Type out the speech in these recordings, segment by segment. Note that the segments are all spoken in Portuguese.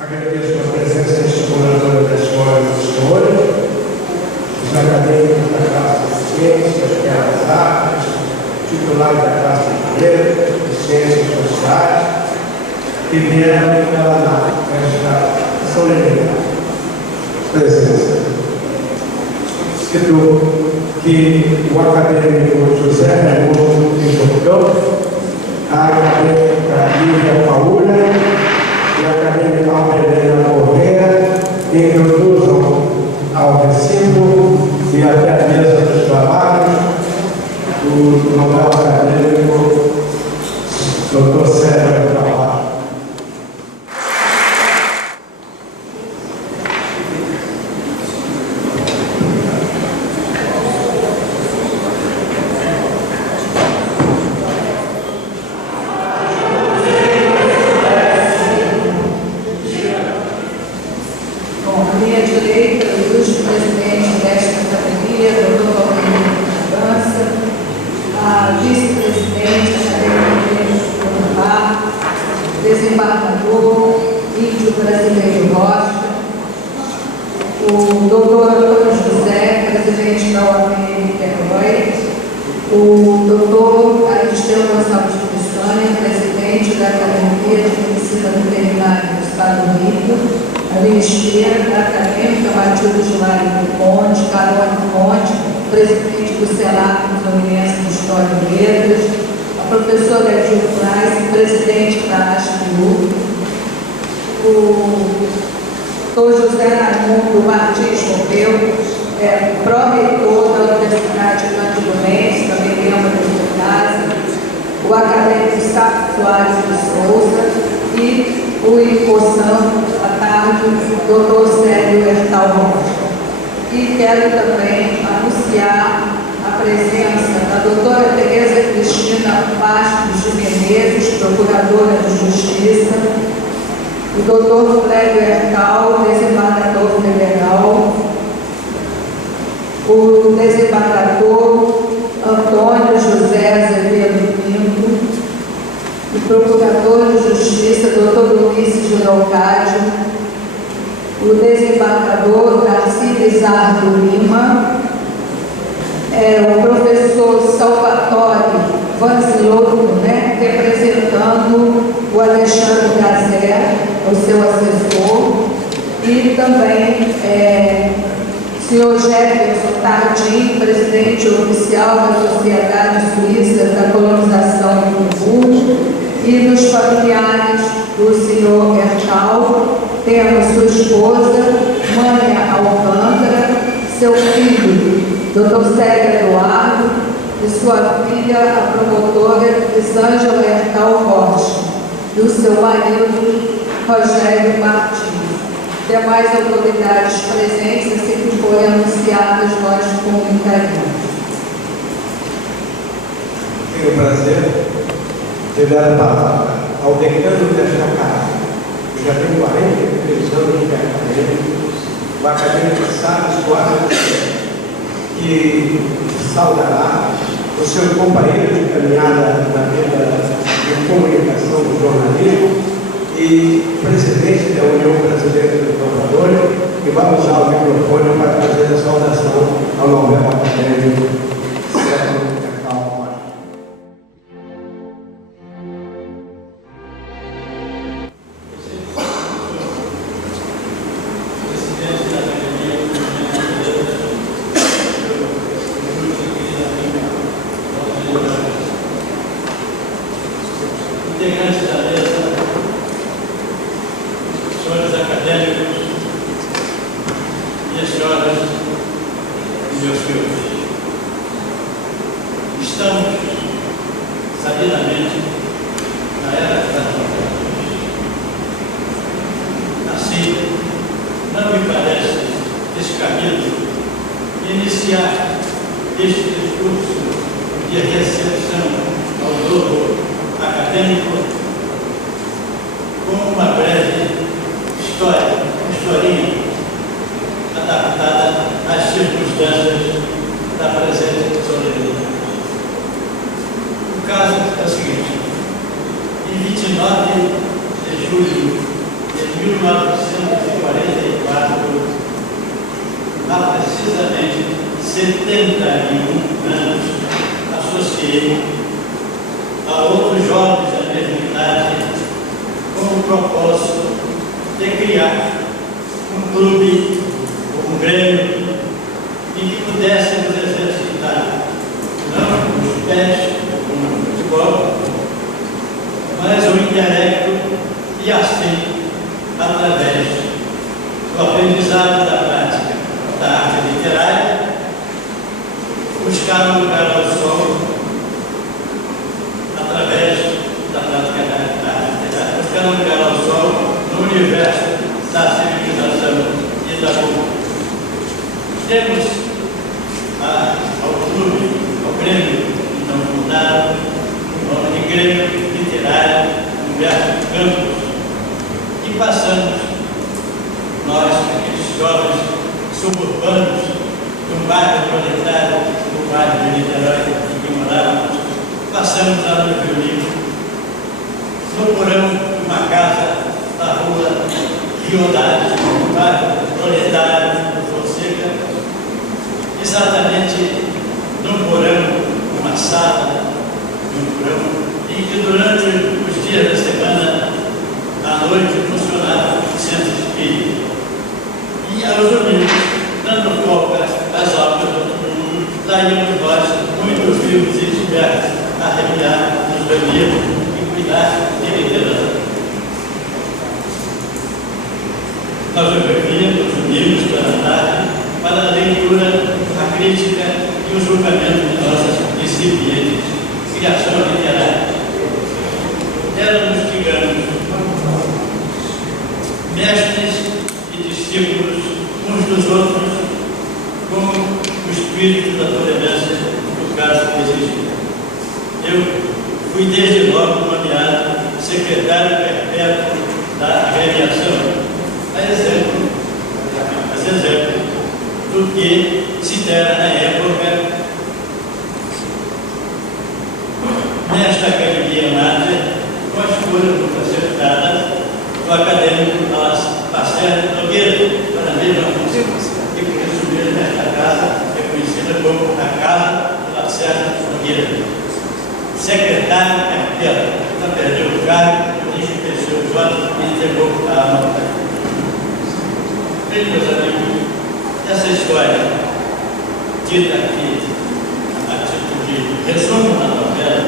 Agradeço a presença estimuladora da Escola dos Senhores, os acadêmicos da classe de Ciências, Belas Artes, titulares da classe de Direito, de Ciências Sociais, que vieram pela esta solenidade. Presença. Que o acadêmico José Raimundo Pintocão, a acadêmica Lívia Paula e a acadêmica Alberena Correia introduzam ao recinto e até a mesa dos trabalhos o novel acadêmico Dr. Sérgio Carvalho. Desembargador Índio Brasileiro Rocha, o doutor Antônio José, presidente da OAB Niterói, o doutor Aristeu Gonçalves Cristônia, presidente da Academia de Medicina Veterinária do Estado do Rio, a minha esquerda, a acadêmica Matilde Gilari do Conde, Carolina Conde, presidente do Senado Fluminense de História e Letras, a professora Edil Price, presidente da ASPU, o Dr. José Raimundo Martins Rompeu, pró-reitor da Universidade Cândido Mendes, também membro desta casa, o acadêmico Sá Soares de Souza e o empossão, à tarde, o Dr. Célio Hertal Rocha. E quero também anunciar a presença da doutora Tereza Cristina Bastos de Menezes, procuradora de Justiça, o doutor Clébio Hertal, desembargador federal, o desembargador Antônio José Azevedo Pinto, o procurador de Justiça, doutor Ulisses de Leocádio, o desembargador Darcy Lizardo Lima, o professor Salvatore Vanzilotto, representando o Alexandre Gazé, o seu assessor, e também o senhor Jefferson Tardim, presidente oficial da Sociedade Suíça da Colonização do Peru, e dos familiares do senhor Hertal, temos sua esposa, Mânia Alcântara, seu filho, Dr. Célio Eduardo, e sua filha, a promotora Elisângela Hertal Rocha, e o seu marido, Rogério Martins. Demais autoridades presentes, assim que forem anunciadas, nós comunicaremos. Tenho o prazer de dar a palavra ao decano desta casa. Eu já tenho 43 anos de acadêmico, o acadêmico Sá Soares, que saudará o seu companheiro de caminhada na vida de comunicação do jornalismo e presidente da União Brasileira de Computadores, que vai usar o microfone para fazer a saudação ao novel acadêmico Sérgio Hertal Rocha. Integrantes da mesa, senhores acadêmicos, minhas senhoras e meus filhos, estamos sabidamente na era das novidades. Assim, não me parece descabido iniciar este discurso de recepção ao novo acadêmico com uma breve historinha adaptada às circunstâncias da presente solenidade. O caso é o seguinte: em 29 de julho de 1944, há precisamente 71 anos, associei a outros jovens da mesma idade com o propósito de criar um clube, um grêmio, em que pudéssemos exercitar não os pés, como no futebol, mas o intelecto, e assim, através do aprendizado da prática da arte literária, buscar um lugar ao sol, através da prática da arte literária, buscar um lugar ao sol no universo da civilização e da cultura. Temos ao clube, ao Grêmio, então fundado, o nome de Grêmio Literário Humberto Campos, e passamos, nós, aqueles jovens suburbanos, do bairro proletário, do bairro de Niterói, em que morávamos, passamos a nos reunir no porão de uma casa da rua Riodade, no bairro proletário do Fonseca, exatamente num porão, uma sala, num porão, em que durante os dias da semana, à noite, funcionava o centro espírita. E aos domingos, dando foco às obras do mundo, daíamos nós, muito vivos e espertos, a reviar, nos reunir e cuidar de literatura. Nós nos reuníamos nos domingos pela tarde para a leitura, a crítica e o julgamento de nossas incipientes criações literárias. Éramos, digamos, mestres e discípulos uns dos outros, como o espírito da tolerância do caso exigiu. Eu fui desde logo nomeado secretário perpétuo da agremiação, a exemplo do que se dera na época nesta academia máter, com as figuras muito acertadas do acadêmico Lacerda Nogueira, para a mesma função, que por resumir nesta casa é conhecida como a Casa de Lacerda Nogueira. Secretário perpétuo, não perdeu o cargo, eu disse que fechou os olhos e entregou a alma. Bem, meus amigos, essa história, dita aqui, a título de resumo na novela,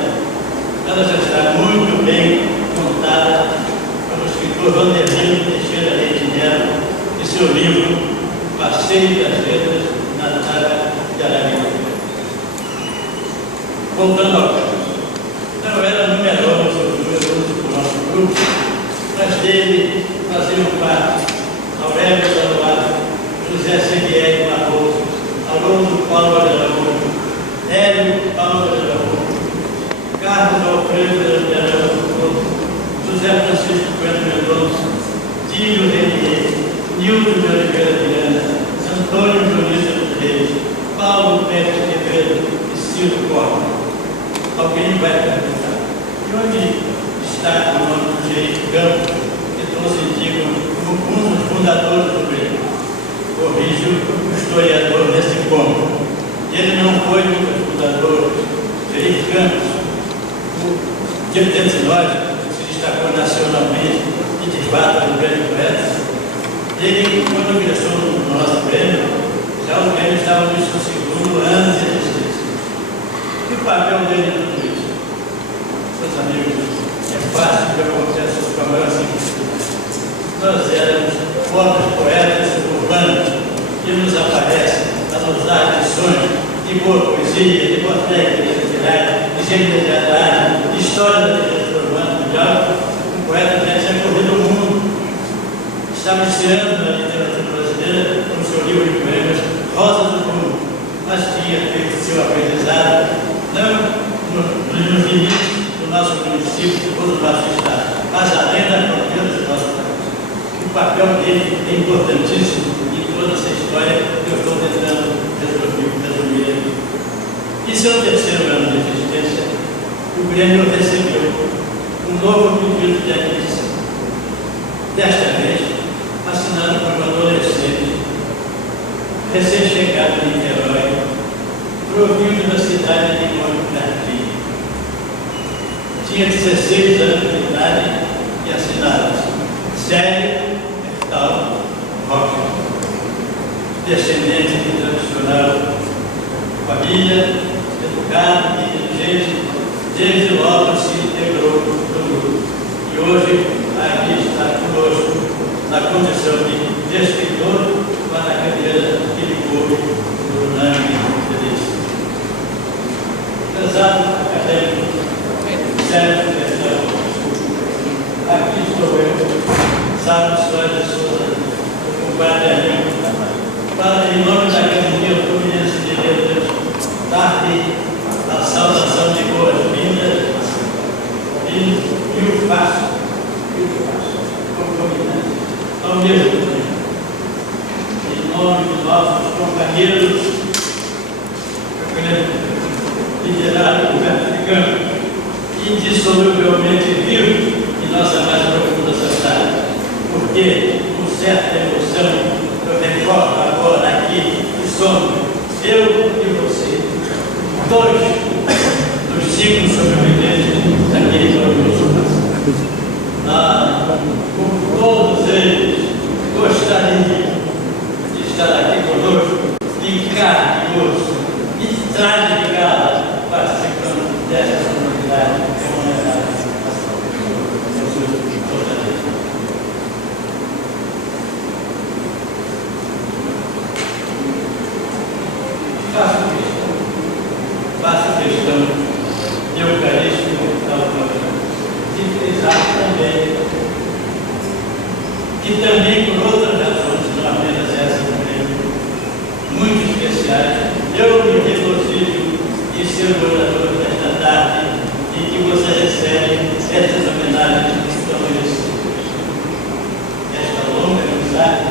ela já está muito bem contada pelo escritor Vanderlino Teixeira Leite Nero, em seu livro Passeio das Letras na Saga de Araguaia. Voltando ao caso, não era numeroso o nosso grupo, mas dele faziam parte Aurélio Zanuato, José Sevier Barroso, Alonso Paulo de Araújo, Hélio Paulo de Araújo, Carlos Alfredo de Araújo, José Francisco Coelho Mendonça, Tílio Renier, Nildo de Oliveira Viana, Antônio Jurista dos Reis, Paulo Pérez Quevedo e Ciro Corte. Alguém vai perguntar, e onde está o nome do Direito Campos, que todos indicam como um dos fundadores do Grêmio? Corrige o historiador nesse ponto. Ele não foi um dos fundadores. Direito Campos, diante de nós, se destacou nacionalmente e de fato no grande poeta. Ele, quando ingressou no nosso Grêmio, já o Grêmio estava no seu segundo ano de existência. E o papel dele em tudo isso? Meus amigos, é fácil que aconteça com a maior simplicidade. Nós éramos pobres poetas urbanos que nos aparecem a nos dar lições de boa poesia, de boa técnica literária, de gênero literário, de história da literatura urbana mundial. Um poeta que tinha corrido o mundo. Está iniciando na literatura brasileira com o seu livro de poemas Rosa do Mundo, mas tinha feito seu aprendizado não nos limites do nosso município ou do nosso estado, mas além das fronteiras do nosso país. O papel dele é importantíssimo em toda essa história que eu estou tentando resumir aqui. Em seu terceiro ano de existência, o Grêmio recebeu um novo pedido de admissão. Desta vez, tinha 16 anos de idade e assinava Célio Hertal Rocha, descendente de tradicional família, educado e inteligente, desde logo se integrou no grupo. E hoje aqui está conosco na condição de escritor para a carreira que lhe coube no unânime interesse. Prezado acadêmico Célio Hertal, aqui estou eu, Sábio Soares de Souza, o compadre amigo, para, em nome da Academia Fluminense de Letras, dar-lhe a saudação de boas-vindas e o faço concomitante. Ao mesmo tempo, em nome de nossos companheiros, literário republicano, indissoluvelmente vivo em nossa mais profunda sociedade, porque, com certa emoção, eu recordo agora aqui que somos eu e você, dois dos 5 sobreviventes daquele glorioso passado. Com todos eles, gostaria de estar aqui conosco, em carne e osso, e traje de gala, participando dessa comunidade homenageada. Faço questão de Eucarístico de frisar também, e também por outras razões, não apenas essa também, muito especiais, eu me regozijo em ser o orador desta tarde em que você recebe essas homenagens tão merecidas. Esta longa amizade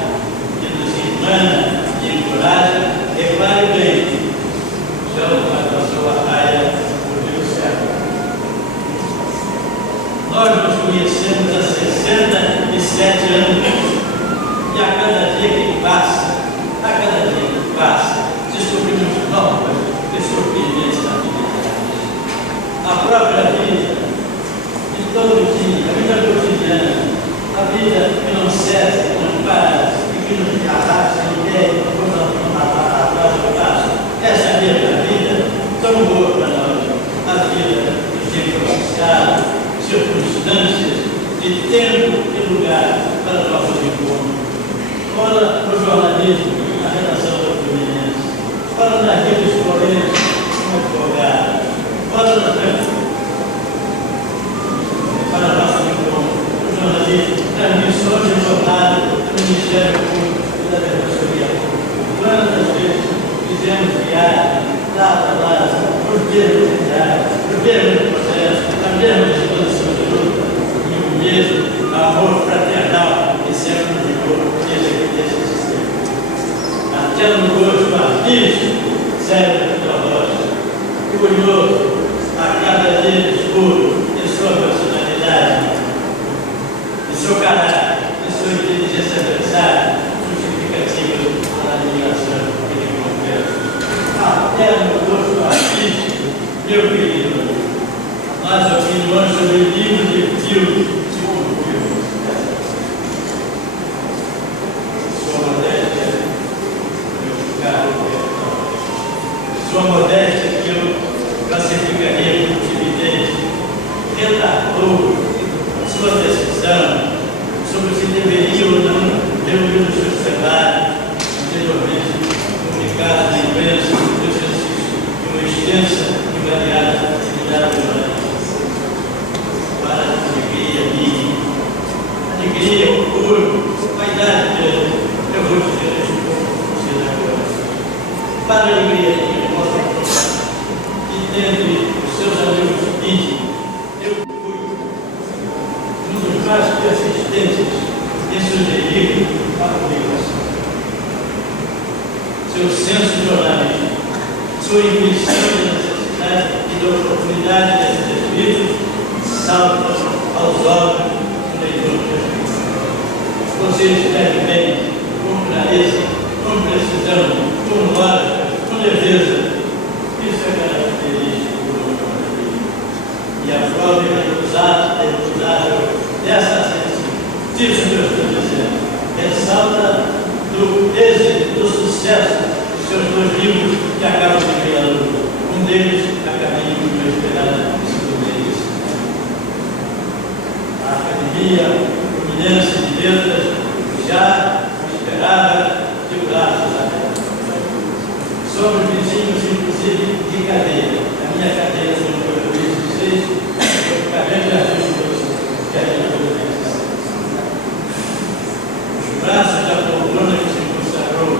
que nos irmana e encoraja, repare bem, já a sua raia do Rio Certo. Nós nos conhecemos há 67 anos e a cada dia que passa, descobrimos novas e surpreendentes habilidades. A própria vida de todo dia, a vida cotidiana, a vida que não cessa, que não para e que nos arrasta em ideia e quando atrás do passo. Essa mesma vida, tão boa para nós, a vida que tem propiciado circunstâncias de tempo e lugar para nossos encontros. Ora no jornalismo, na redação do Fluminense, ora nas redes forenses, como advogado, ora para nosso encontro, no jornalismo, transmissões de jornada do Ministério Público e da Defensoria Pública. Quantas vezes fizemos viagem, lá, os mesmos viagens, os mesmos processos, a mesma disposição de luta, e o mesmo amor fraternal que sempre nos ligou desse sistema. Até no gosto artístico, Célio Hertal Rocha, curioso, a cada dia escuro de sua personalidade, de seu caráter, de sua inteligência adversária, justificativa para a admiração que lhe confesso. Até no gosto artístico, meu querido, nas opiniões sobre livros e filmes de filmes. Sua modéstia, meu caro Hertal, sua modéstia que eu classificaria como timidez, retardou sua decisão sobre se deveria ou não reunir os seus trabalhos anteriormente comunicados na imprensa no exercício de uma extensa e variada atividade jornalística. Para a alegria minha, alegria, orgulho, vaidade dele, eu vou dizer isso como você agora. Para a alegria minha, posso e dentre os seus amigos íntimos, eu fui um dos mais persistentes em sugerir a publicação. Seu senso de jornalismo, sua intuição da necessidade e da oportunidade desses livros salta aos olhos do leitor. Você escreve bem, com clareza, com precisão, com lógica, com leveza. Isso é característico do jornalismo. E a prova é disso que eu estou dizendo. Ressalta do êxito, do sucesso dos seus 2 livros que acabam de criando. Um deles, A Caminho de uma Esperada Psicologia. A Academia Fluminense de Letras já esperava de braços abertos. Sobre os vizinhos, inclusive, de cadeia. A minha cadeia foi em 2016, eu acabei de artigos que a gente foi. Os braços da poltrona que se consagrou.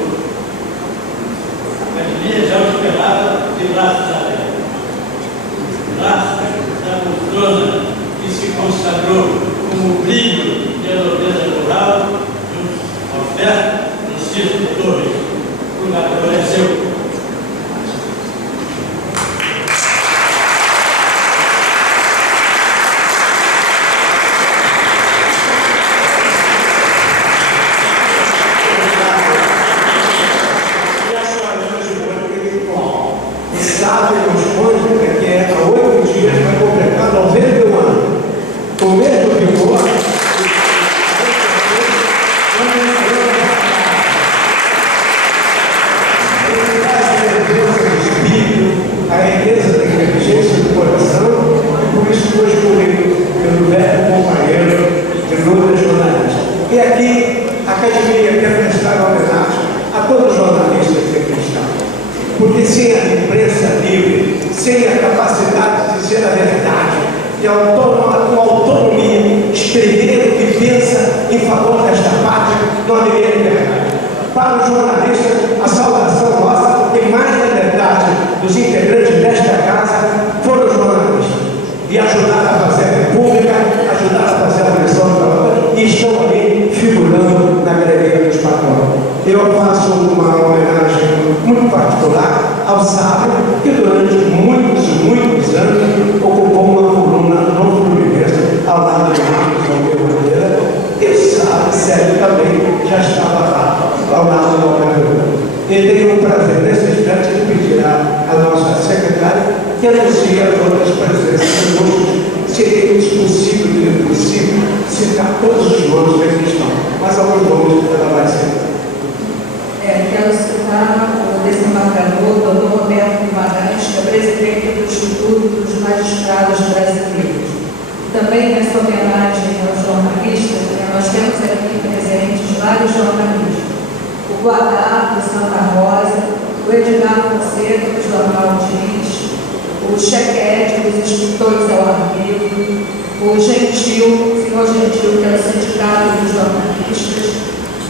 A academia já o esperava de braços abertos. Os braços da poltrona que se consagrou como o brilho de eloquência rural, junto ao Alberto Francisco Torres. O lugar é seu. E aqui, a academia quer prestar homenagem a todos os jornalistas que aqui estão. Porque sem a imprensa livre, sem a capacidade de dizer a verdade e a autonomia, escrever o que pensa em favor desta pátria, não haveria liberdade. Para os jornalistas, a saudação nossa e mais da metade dos integrantes desta casa foram os jornalistas. E ajudaram a fazer a República, ajudaram a fazer a eleição da outra, e estão ali figurando na galeria dos patrões. Eu faço uma homenagem muito particular ao Sábio, que durante muitos anos ocupou uma coluna no Fluminense, ao lado do Marcos Almeida Bandeira, e o Sábio Sérgio também já estava lá, ao lado do Almeida. E tenho um prazer nesse instante de pedir à nossa secretária que anuncie as outras presenças hoje. Seria possível e impossível citar todos os nomes que aqui estão, mas alguns nomes ela vai citar. Quero citar o desembargador Dr. Roberto Guimarães, que é presidente do Instituto dos Magistrados Brasileiros. Também nessa homenagem aos jornalistas, nós temos aqui presentes vários jornalistas. O Guadar, do Santa Rosa, o Edgar Fonseca, do Jornal Diz, o Chequete, dos Escritores ao Ar Livre, o Gentil, o senhor Gentil, que é o Sindicato dos Jornalistas,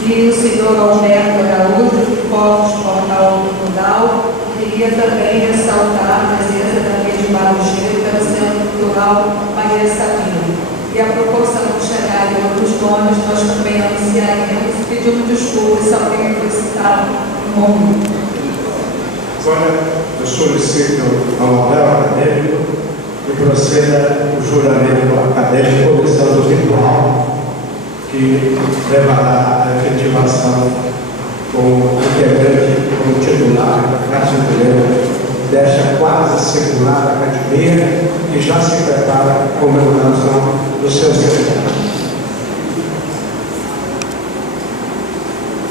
e o senhor Alberto Araújo, do Fórum Portal Cultural. Queria também ressaltar a presença da Rede Barucheiro pelo Centro Cultural Maria Sabina. E a proporção de chegar em outros nomes, nós também anunciaremos e pedimos desculpas se alguém foi citado no momento. Agora, eu solicito ao modelo acadêmico que proceda o juramento acadêmico começando ritual que levará à efetivação como integrante, como titular da Casa Brasileira desta quase secular academia que já se prepara para a comemoração do seu centenário.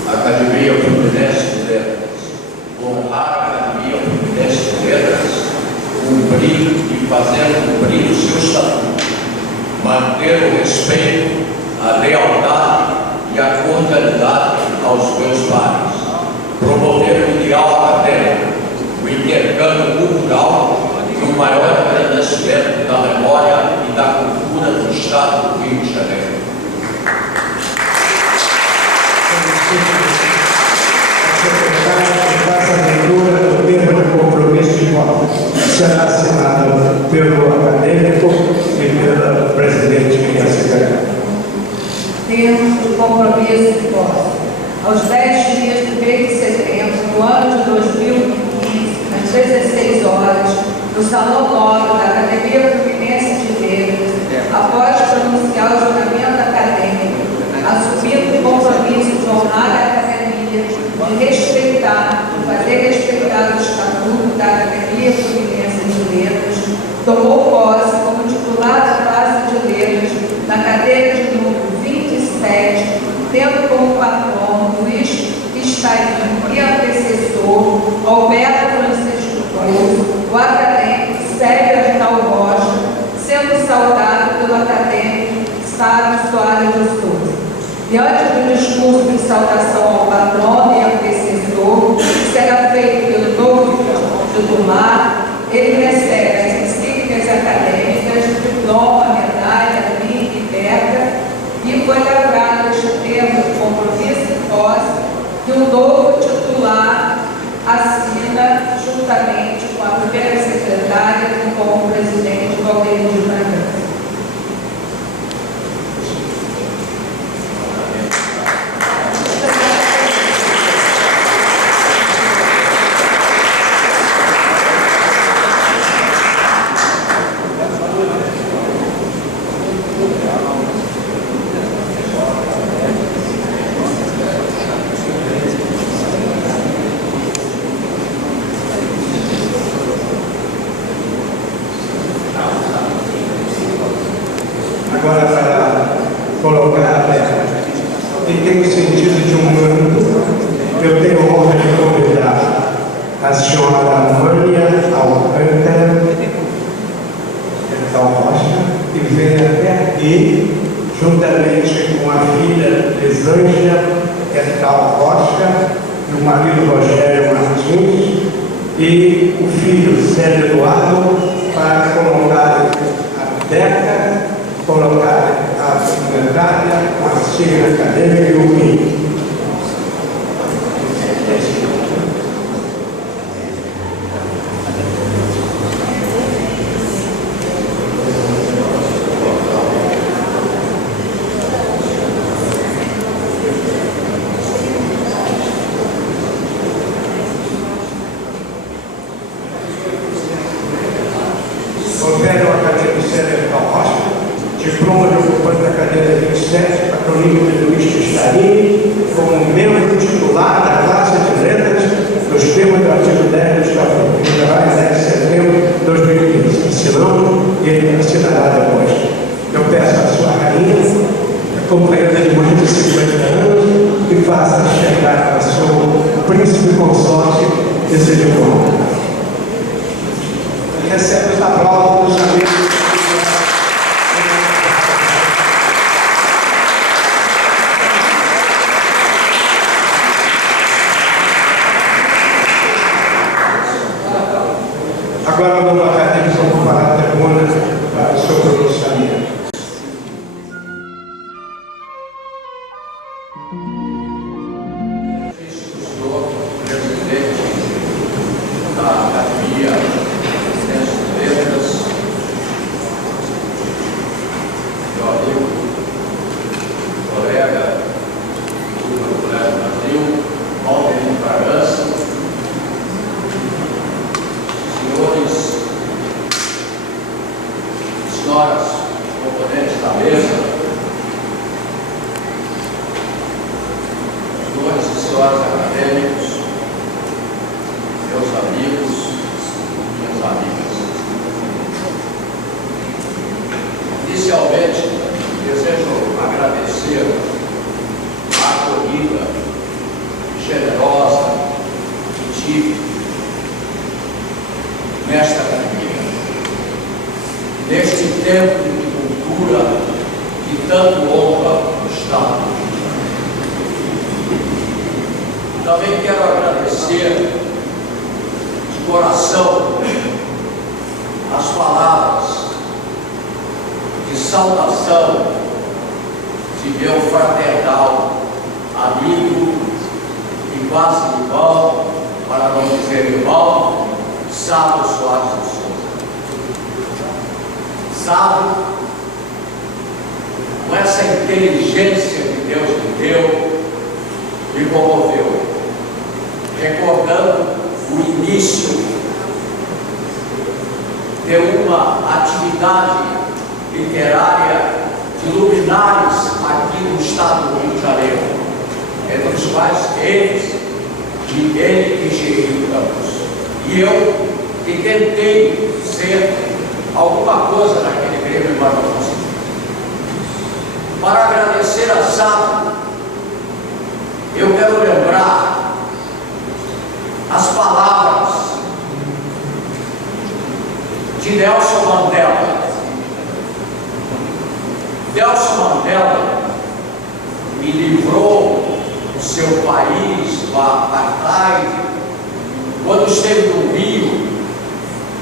Academia Fluminense de Letras. Honrar a Academia Fluminense de Letras, cumprir e fazer cumprir o seu estatuto, manter o respeito, a lealdade e a cordialidade aos meus pares, promover o ideal acadêmico, o intercâmbio cultural e o maior agradecimento da memória e da cultura do Estado do Rio de Janeiro. Faça a leitura do termo de compromisso de voto. Será assinado pelo acadêmico e pela presidente e a secretária. Termo de compromisso de voto. Aos 10 dias do mês de setembro, no ano de 2015, às 16 horas, no Salão 9 da Academia Fluminense de Letras, após pronunciar o juramento acadêmico, assumindo o compromisso de honrar a academia, de respeitar, de fazer respeitar o Estatuto da Academia Fluminense de Letras, tomou posse como titular da classe de letras na cadeira de número 27 Diante do discurso de saudação ao patrono e antecessor, que será feito pelo novo titular, ele recebe as encíclicas acadêmicas, diploma, medalha, link e beca, e foi lavrado este termo de compromisso e posse que o novo titular assina juntamente com a primeira secretária e com o presidente Valdeir de Bragança. Agora, para colocar, que tem o sentido de um manto, eu tenho a honra de convidar a senhora Mânia Alcântara Rocha, que vem até aqui, juntamente com a filha Elisângela Rocha, e o marido Rogério Martins, e o filho Célio Eduardo, para colocar a beca, colocar a secretária, a cena acadêmica e o PIB. Rogério Acadêmico Célio Rocha, diploma de ocupante da cadeira 27, patronímico de Luiz Testarini, como membro titular da classe de letras dos termos do artigo 10 do Estatuto Federal, 10 de setembro de 2015. Senão, ele assinará depois. Eu peço à sua rainha, companheira de mais de 50 anos, que faça chegar ao seu príncipe consorte esse diploma. E recebe os aplausos dos amigos. Agora vamos à acadêmica para a tribuna para o seu pronunciamento. Senhor presidente da Academia de Ciências e Letras, meu amigo, colega do Colégio Brasil, Valdeir de Bragança, senhores, senhoras, componentes da mesa, senhores e senhoras acadêmicos, meus amigos, minhas amigas. Inicialmente, desejo agradecer a acolhida generosa que tive nesta academia, neste tempo de cultura que tanto honra o Estado. Também quero agradecer de coração as palavras de saudação de meu fraternal amigo e quase irmão, para não dizer irmão, Sávio Soares de Souza. Sávio, com essa inteligência que Deus me deu, me comoveu, recordando o início de uma atividade literária de luminares aqui no estado do Rio de Janeiro, entre os quais ele e Gerino Campos. E eu, que tentei ser alguma coisa naquele grêmio, mas não consegui. Para agradecer a Sávio, eu quero lembrar as palavras de Nelson Mandela. Nelson Mandela e livrou o seu país do apartheid, quando esteve no Rio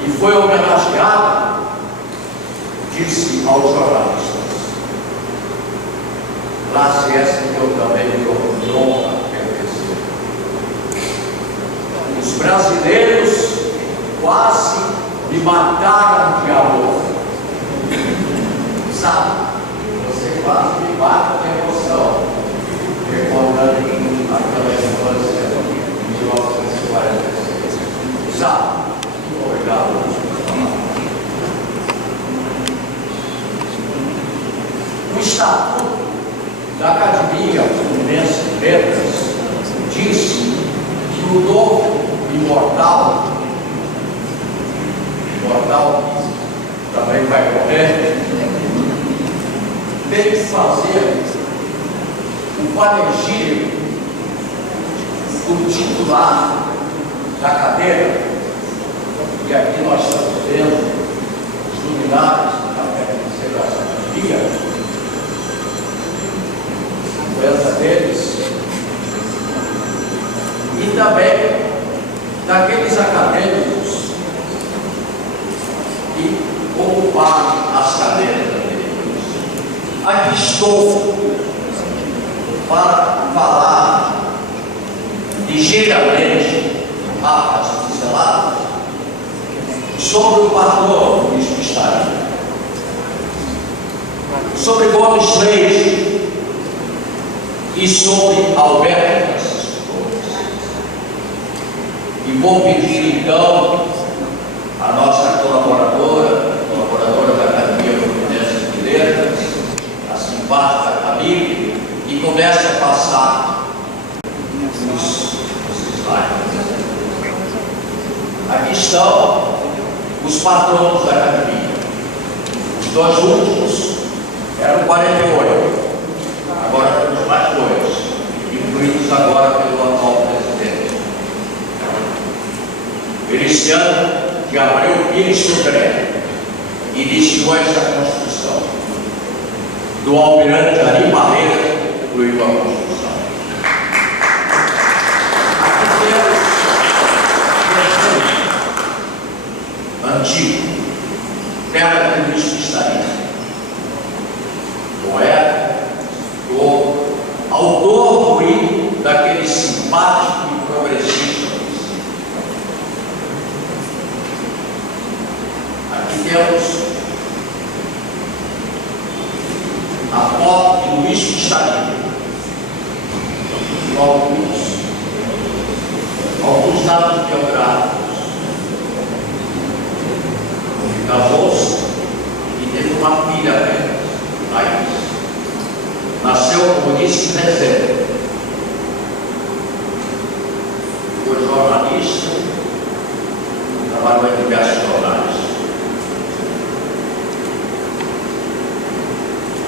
e foi homenageado, disse aos jornalistas: classe essa que eu também me honra pertencer. Os brasileiros quase me mataram de amor. Sabe, você quase me mata de emoção, recordando aquela infância de 1946. Sabe? Obrigado. O Estatuto da Academia Fluminense de Letras diz que o novo imortal também vai morrer, tem que fazer o panegírico do titular da cadeira, e aqui nós estamos vendo os luminares da pertencer à academia, influência deles, e também daqueles acadêmicos que ocuparam as cadeiras anteriores. Aqui estou para falar ligeiramente, rápidas pinceladas, sobre o patrão Luiz Pistarim, sobre Gomes Leite e sobre Alberto Francisco Torres. E vou pedir então a nossa colaboradora da Academia Fluminense de Letras, a simpática Camille, que comece a passar os slides. Aqui estão os patronos da Academia. Os dois últimos eram 48, agora temos mais dois, incluídos agora pelo atual presidente. Feliciano de Abreu Pires Sodré iniciou esta construção. Do almirante Ari Barreira incluiu a construção. Aqui temos antigo, terra de Luiz Pistarim, poeta, autor do hino daquele simpático e progressista. Aqui temos a foto de Luiz Pistarim, alguns dados biográficos. Casou-se e teve uma filha apenas, Laís. Nasceu, como disse, em dezembro. Foi jornalista, trabalhou em diversos jornais.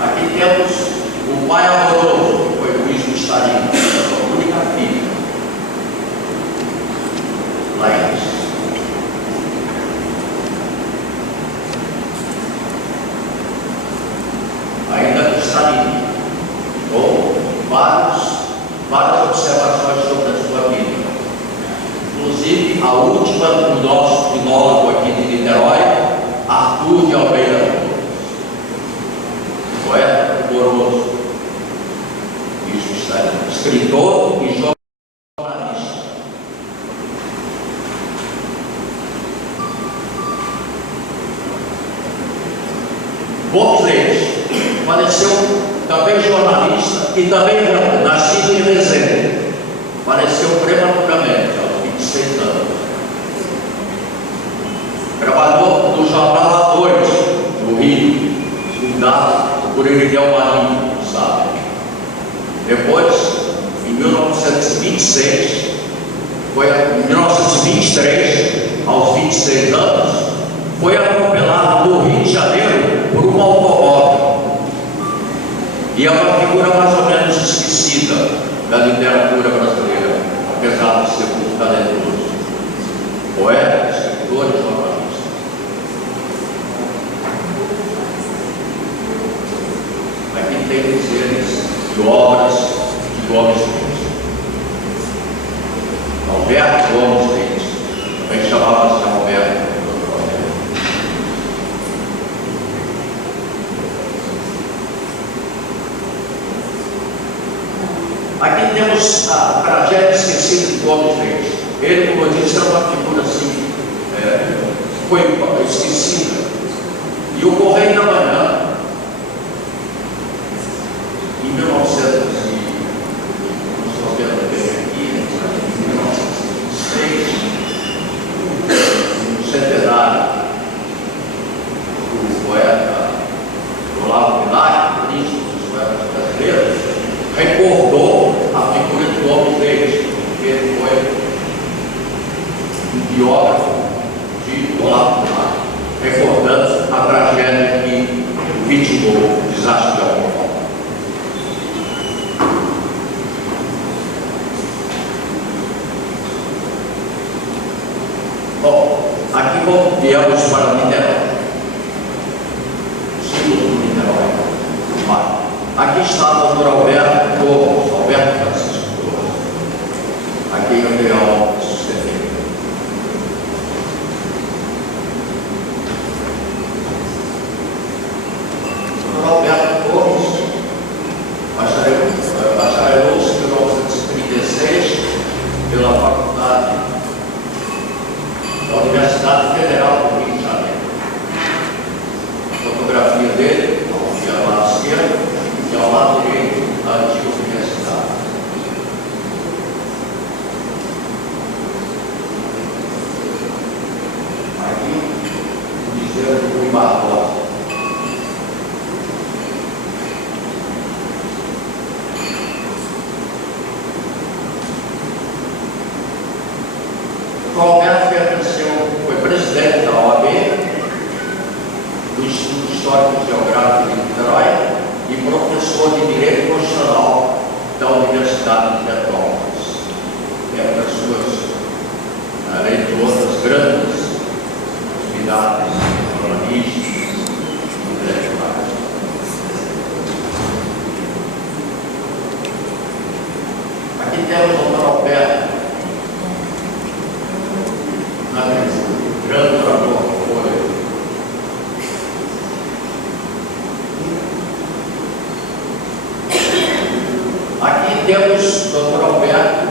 Aqui temos o pai amoroso, que foi Luiz Pistarim, sua única filha, Laís. Ainda Pistarim, com várias observações sobre a sua vida. Inclusive, a última do nosso filólogo aqui de Niterói, Arthur de Almeida, poeta rigoroso, escritor e jornalista. Gomes Leite faleceu também jornalista e também nascido em Resende. Faleceu prematuramente, aos 26 anos. Trabalhou no jornal A Noite, no Rio, fundado por Irineu Marinho, sabe? Depois, em 1923, aos 26 anos, foi atropelado no Rio de Janeiro por um automóvel. E é uma figura mais ou menos esquecida da literatura brasileira, apesar de ser muito talentoso. Poeta, escritor e jornalista. Aqui tem dizeres obras de Gomes Leite. Alberto Gomes Leite, também chamava-se Alberto. Aqui temos a tragédia esquecida de Gomes Leite. Ele, como eu disse, era uma figura assim, foi esquecida. E o Correio da Manhã, em 1926, no centenário do poeta Olavo Bilac, príncipe dos poetas brasileiros, recordou a figura de Gomes Leite, que ele foi um biógrafo de Olavo Bilac, recordando a tragédia que vitimou o desastre de Alcântara. Bom, aqui viemos para Niterói, o símbolo do Niterói. Aqui está o Dr. Alberto Francisco Torres. Aqui eu tenho a honra de suceder. Dr. Alberto Torres, bacharelou-se em 1936 pela Faculdade da Universidade Federal do Rio de Janeiro. A fotografia dele, ao lado esquerdo, e ao lado direito da antiga universidade. Aqui, o Museu do Rui Barbosa. O Alberto foi presidente da OAB, do Instituto Histórico e Geográfico de Niterói, e professor de Direito Constitucional da Universidade de Petrópolis. É uma das suas, além de outras grandes atividades urbanísticas, intelectuais. Aqui temos o Dr. Alberto, grande orador que foi. Aqui temos o Dr. Alberto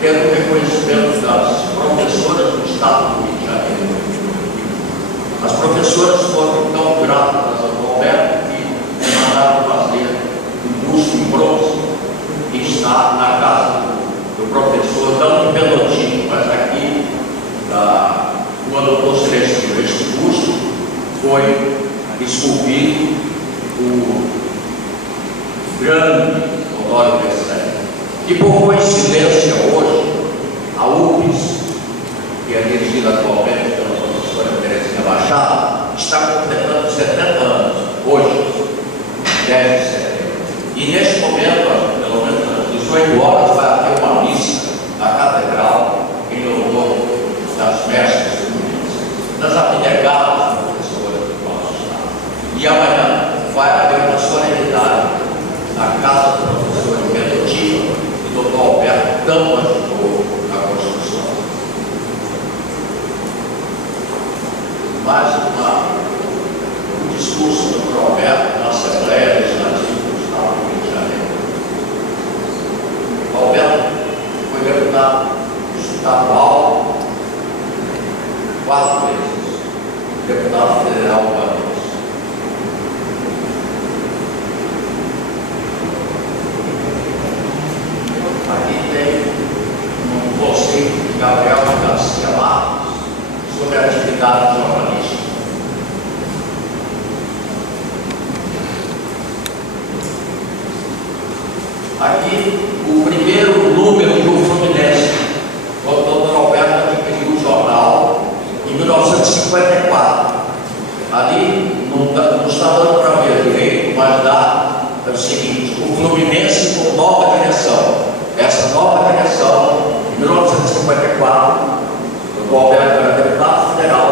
tendo reconhecimento das professoras do Estado do Rio de Janeiro. As professoras foram tão gratas ao Dr. Alberto que mandaram fazer um busto em bronze que está na casa do professor, não em Pelotinho, mas aqui da Rua Doutor Celestino. Este busto foi esculpido o grande Honório Pestana. E por coincidência, hoje, a UPES, que é dirigida atualmente pela professora Terezinha Machado, está completando 70 anos, hoje, 10 de setembro. E neste momento, pelo menos às 18 horas, vai haver uma missa na Catedral em louvor das mestres das abnegadas professoras do nosso Estado. E amanhã vai haver uma solenidade na casa do professor Pelotinho, que o Dr. Alberto tanto ajudou na construção. Mais um discurso do Dr. Alberto na Assembleia Legislativa do Estado do Rio de Janeiro. O Alberto foi deputado estadual 4 vezes, deputado federal 1 vez. Aqui tem um conceito de Gabriel Garcia Marques sobre a atividade jornalística. Aqui o primeiro número do Fluminense, o Dr. Alberto adquiriu o jornal em 1954. Ali não está dando para ver direito, mas dá o seguinte: o Fluminense com nova direção. Essa nova direção, em 1954, o Dr. Alberto era deputado federal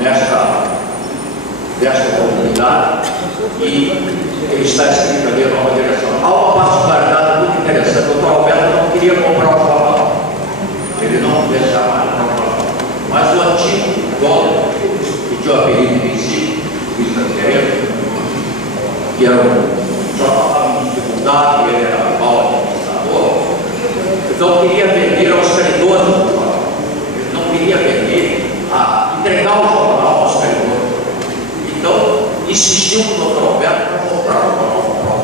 nesta desta comunidade, e ele está escrito ali a nova direção. Há uma particularidade muito interessante. O Dr. Alberto não queria comprar o jornal, ele não deixava mais comprar o jornal, mas o antigo dono, que tinha o apelido de princípio, Luiz Tereza, que era um jornal de dificuldade, ele era mau administrador, então queria vender aos credores do jornal. Ele não queria vender, entregar o jornal aos credores. Então, insistiu com o Dr. Alberto para comprar o jornal.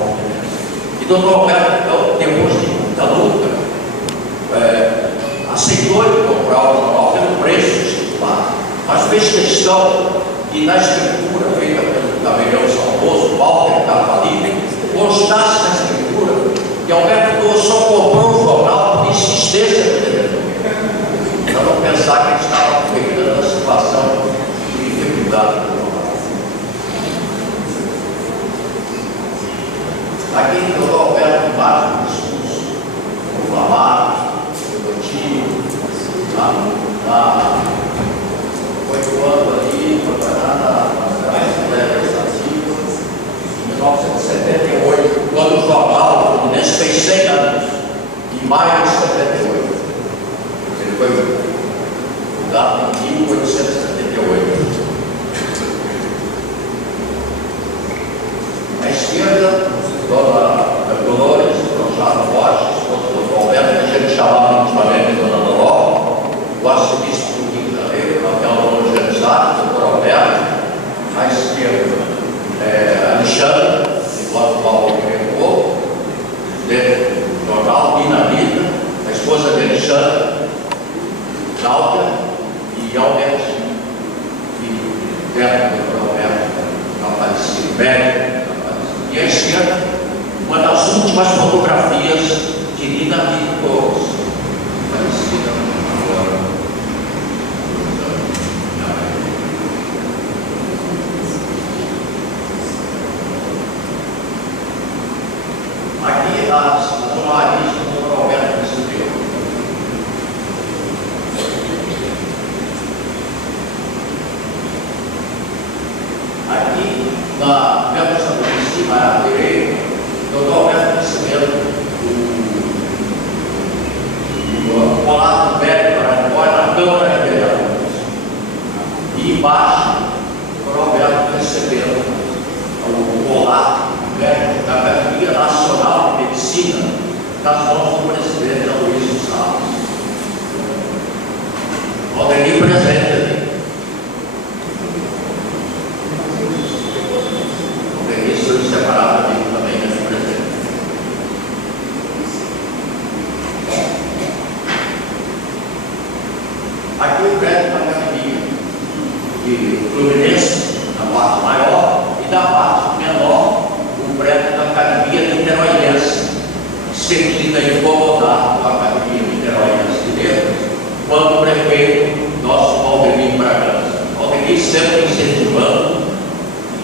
E o Dr. Alberto, então, depois de muita luta, aceitou ele comprar o jornal pelo preço estipulado, mas fez questão que na escritura feita pelo tabelião saudoso, Walter Carvalho, constasse na escritura que Alberto Torres só comprou o jornal por insistência do diretor, para não pensar que ele estava aproveitando a situação de dificuldade do jornal. Aqui o Dr. Alberto embaixo do discurso, proclamado, devotivo, foi quando ali, em 1978, quando o jornal Fluminense fez 100 anos, em maio de 78. Ele foi fundado em 1878. À esquerda, Dona Dolores Rochado Borges, o Dr. Alberto, que a gente chamava intimamente Dona Doló, o arcebispo do Rio de Janeiro, que é o Dr. Genizado, o Dr. Alberto. À esquerda, Alexandre, igual Paulo Gregorio, do jornal Dinamita, a esposa de Alexandre, Cláudia e Albertinho, que perto do Dr. Alberto, falecido, velho. E à esquerda, uma das últimas fotografias de Nina Torres, falecida agora. Aqui as honrarias do Dr. Alberto recebeu. Aqui, na Bela Santa Cristina, à direita, o Dr. Alberto recebendo o Colado Velho Paraguai na Câmara de Vereadores. E embaixo, o Dr. Alberto recebendo o Colado Velho da Academia Nacional de Medicina, das mãos do presidente Aloysio Salles. Aldemir presente ali. Isso foi separado ali também nesse presente. Aqui o prédio da academia de Fluminense, na parte maior, e da parte menor, o prédio da academia niteroiense, seguida a incomodar com a academia niteroiense de Letras, quando o prefeito, nosso Aldemir Bragança. Aldemir sempre incentivando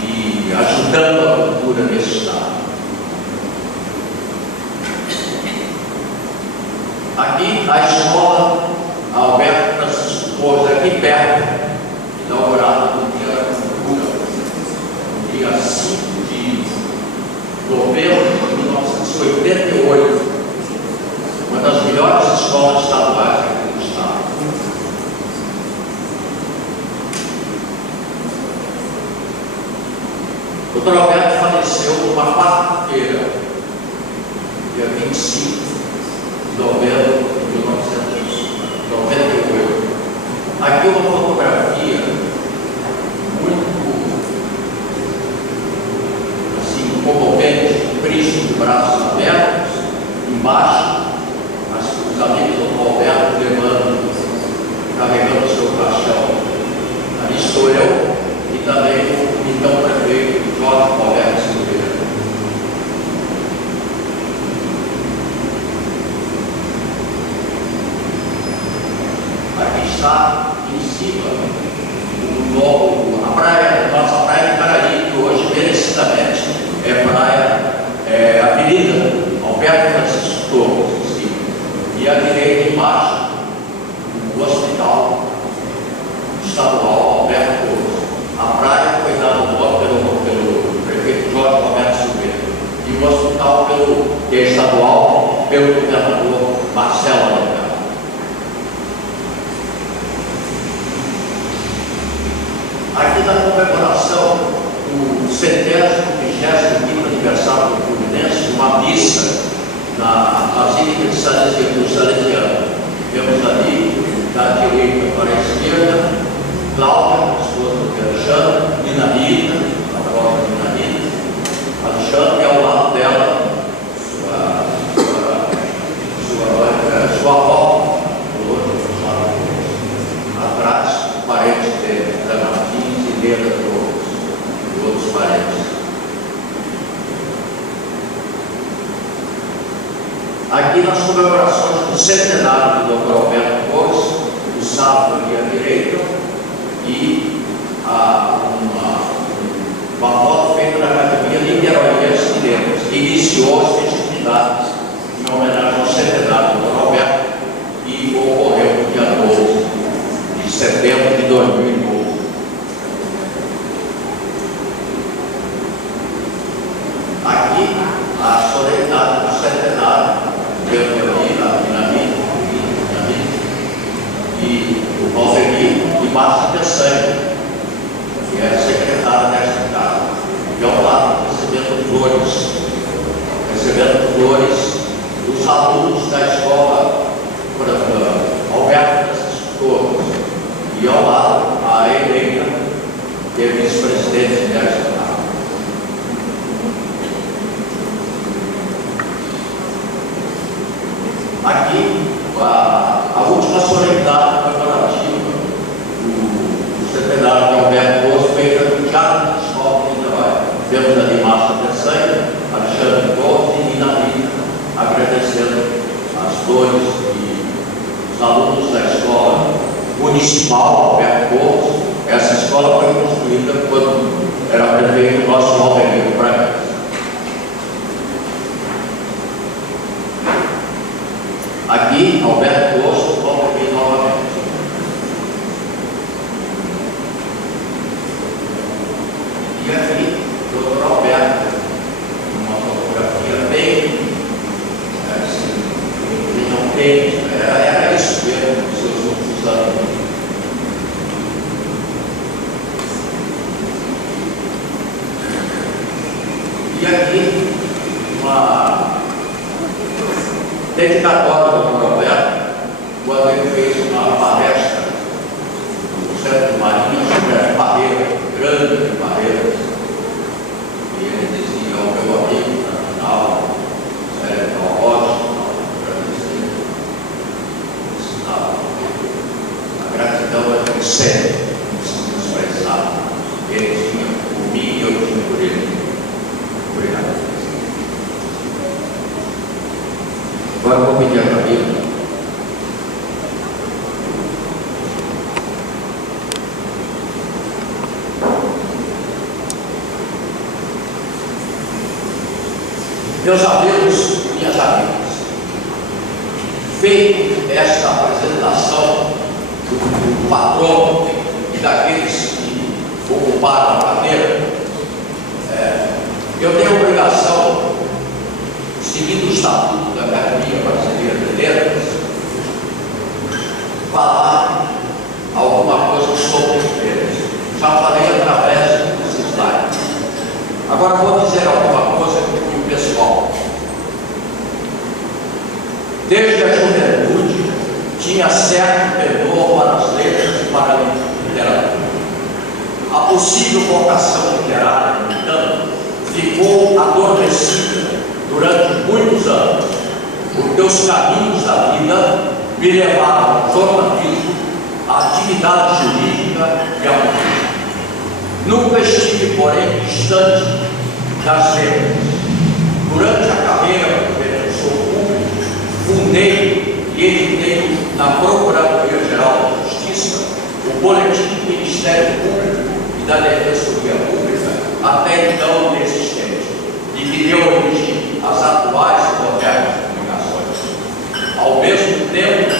e ajudando a cultura nesse estado. Aqui a escola Alberto Francisco Torres, aqui perto, inaugurada no Dia da Cultura, no dia 5 de novembro de 1988, uma das melhores escolas estaduais aqui do estado. O Dr. Alberto faleceu numa quarta-feira, dia 25 de novembro de 1998. Aqui uma fotografia muito assim, comovente, Cristo de braços abertos, embaixo, os amigos do Dr. Alberto levando, carregando o seu caixão. Ali estou eu e também o então prefeito Jorge Alberto Silveira. Aqui está em cima nossa praia de Caraí, que hoje merecidamente é praia, Avenida Alberto Francisco Torres, e à direita embaixo o Hospital Estadual Alberto Torres. A praia foi dada pelo governador Marcelo Alencar. Aqui na comemoração do 125º aniversário do Fluminense, uma missa na Basílica de Salesiano. Temos ali, da direita para a esquerda, Cláudia, esposa do Alexandre, Nina Rita, a própria Nina Rita, Alexandre, e ao lado dela, sua avó, atrás, parentes dele, da Martins e Leda de outros parentes. Aqui nas comemorações do centenário do Dr. Alberto Torres, o sábado ali à direita, e uma foto feita na Academia Niteróiense de Letras, que iniciou as festividades em homenagem ao centenário do Dr. Alberto, e ocorreu no dia 12 de setembro de 2012. Aqui, a solenidade do centenário, vendo ali a Dinamite, e o Valveri e Márcia Pessanha, que é secretária desta casa, e ao lado recebendo flores dos alunos da escola Alberto das Torres, e ao lado a Helena, que é vice-presidente desta casa. Aqui, a última solenidade comemorativa do centenário de Alberto Torres, feita no Teatro da Escola de Niterói. Temos ali Márcia Pessanha, Alexandre Torres e Nina Rita, agradecendo as flores e os alunos da Escola Municipal Alberto Torres. Essa escola foi construída quando era prefeito o nosso Valveri Bragança. Aqui, Alberto Torres, volta aqui novamente. E aqui, Dr. Alberto, uma fotografia bem, assim, ele não tem, era isso mesmo, os seus últimos anos. E aqui, uma dedicatória do Dr. Alberto, quando ele fez uma palestra no Centro Marinho sobre as barreiras, grandes barreiras, e ele dizia ao meu amigo, na final, Sérgio Rocha, a gratidão é crescente, se expressar. Ele tinha por mim e eu tinha por ele. Obrigado. Agora eu vou pedir a Camila. Meus amigos e minhas amigas, feito esta apresentação do patrono e daqueles que ocuparam a cadeira, eu tenho a obrigação, seguindo o Estatuto da Academia Brasileira de Letras, falar alguma coisa sobre eles. Já falei através desses slides. Agora vou dizer alguma coisa do pessoal. Desde a juventude tinha certo temor para as letras e para a literatura. A possível vocação literária, no entanto, ficou adormecida durante muitos anos, porque os caminhos da vida me levaram ao jornalismo, à atividade jurídica e à política. Nunca estive, porém, distante das letras. Durante a carreira do defensor público, fundei e editei na Procuradoria-Geral da Justiça o Boletim do Ministério Público e da Defensoria Pública, até então inexistente, e que deu origem às atuais e modernas comunicações. Ao mesmo tempo,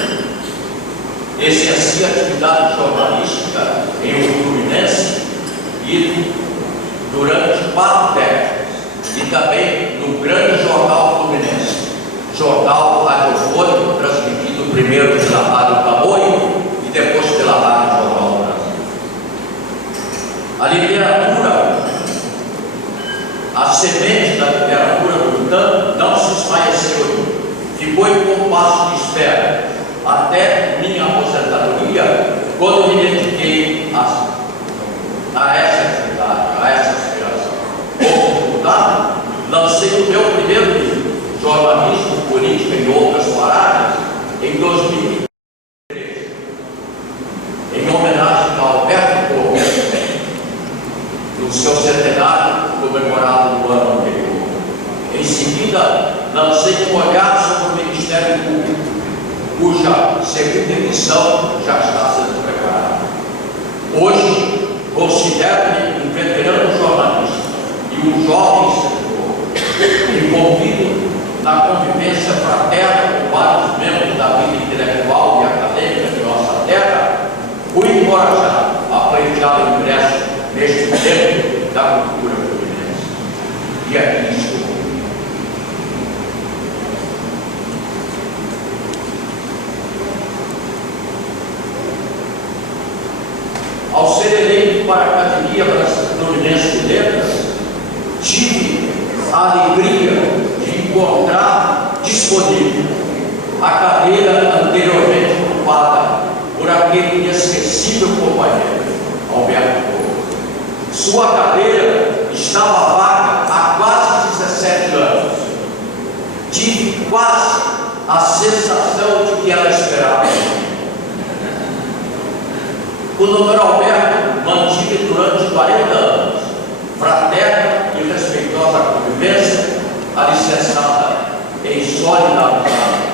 exercia atividade jornalística em um Fluminense e durante 4 décadas, e também no grande jornal Fluminense, jornal radiofônico, transmitido primeiro pela Rádio Tamoio e depois pela Rádio Jornal do Brasil. A literatura, a semente da literatura, portanto, não se esmaeceu, ficou em compasso de espera, até minha aposentadoria, quando me dediquei a essa atividade, a essa aspiração. Como deputado, lancei o meu primeiro livro, Jornalismo, Política e Outras Paradas, em 2013, em homenagem a Alberto Gomes, no seu centenário comemorado no ano anterior. Em seguida, lancei um olhar sobre o Ministério Público, cuja segunda edição já está sendo preparada. Hoje, considero-me um veterano jornalista e um jovem escritor, envolvido na convivência fraterna com vários membros da vida intelectual e acadêmica de nossa terra, fui encorajado a pleitear o ingresso neste tempo da cultura fluminense. E aqui estou. Ao ser eleito para a Academia Fluminense de Letras, tive a alegria de encontrar disponível a cadeira anteriormente ocupada por aquele inesquecível companheiro, Alberto Gomes. Sua cadeira estava vaga há quase 17 anos. Tive quase a sensação de que ela esperava. O Dr. Alberto mantive durante 40 anos fraterna e respeitosa convivência, alicerçada em sólida amizade.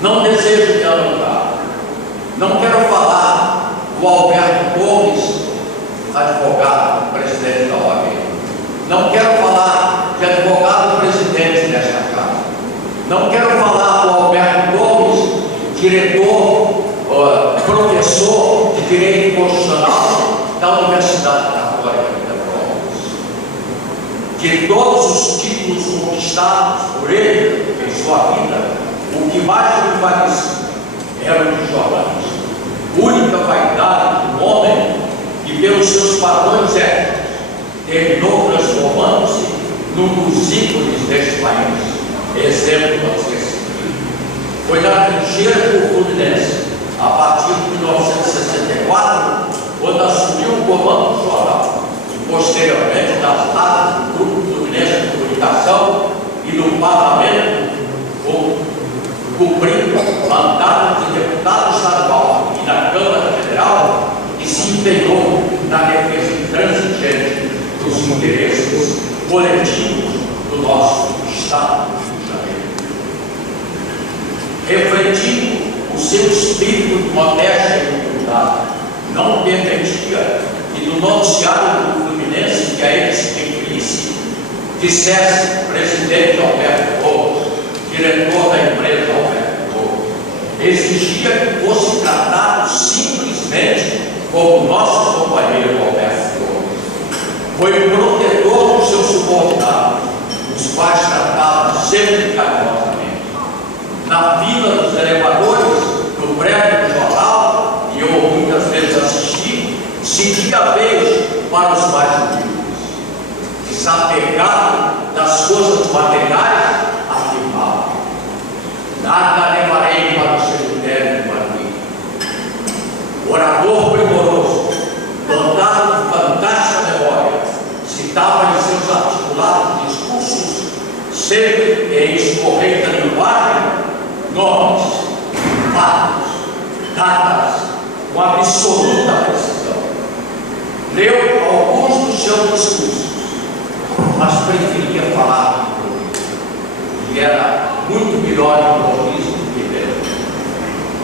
Não desejo me alongar. Não quero falar do Alberto Gomes, advogado, presidente da OAB. Não quero falar de advogado presidente desta casa. Não quero falar do Alberto Gomes, diretor, professor de Direito Constitucional da Universidade Católica de Petrópolis. De todos os títulos conquistados por ele em sua vida, o que mais lhe parecia era o de jornalista. Única vaidade do homem que, pelos seus padrões éticos, terminou transformando-se num dos ícones deste país. Exemplo a ser seguido. Foi na trincheira do Fluminense, a partir de 1964, quando assumiu o comando do jornal, e posteriormente das datas do Grupo Fluminense de Comunicação e no Parlamento, cumprindo mandato de deputado estadual e na Câmara Federal, e se empenhou na defesa intransigente dos interesses coletivos do nosso Estado do Rio de Janeiro. Refletindo o seu espírito de modéstia e humildade, não permitia que no noticiário do Fluminense que a ele se referisse, dissesse presidente Alberto Gomes, diretor da empresa Alberto Gomes. Exigia que fosse tratado simplesmente como nosso companheiro Alberto Gomes. Foi protetor dos seus subordinados, os quais tratava sempre carinhosamente. Na fila dos elevadores do prédio do jornal, e eu muitas vezes assisti, cedia vez para os mais humildes. Desapegado das coisas materiais, afirmava: nada levarei para o cemitério de Madrid. Orador primoroso, dotado de fantástica memória, citava em seus articulados discursos, sempre em escorreita linguagem, nomes, fatos, datas, com absoluta precisão. Leu alguns dos seus discursos, mas preferia falar de improviso, e era muito melhor em improviso do que ele.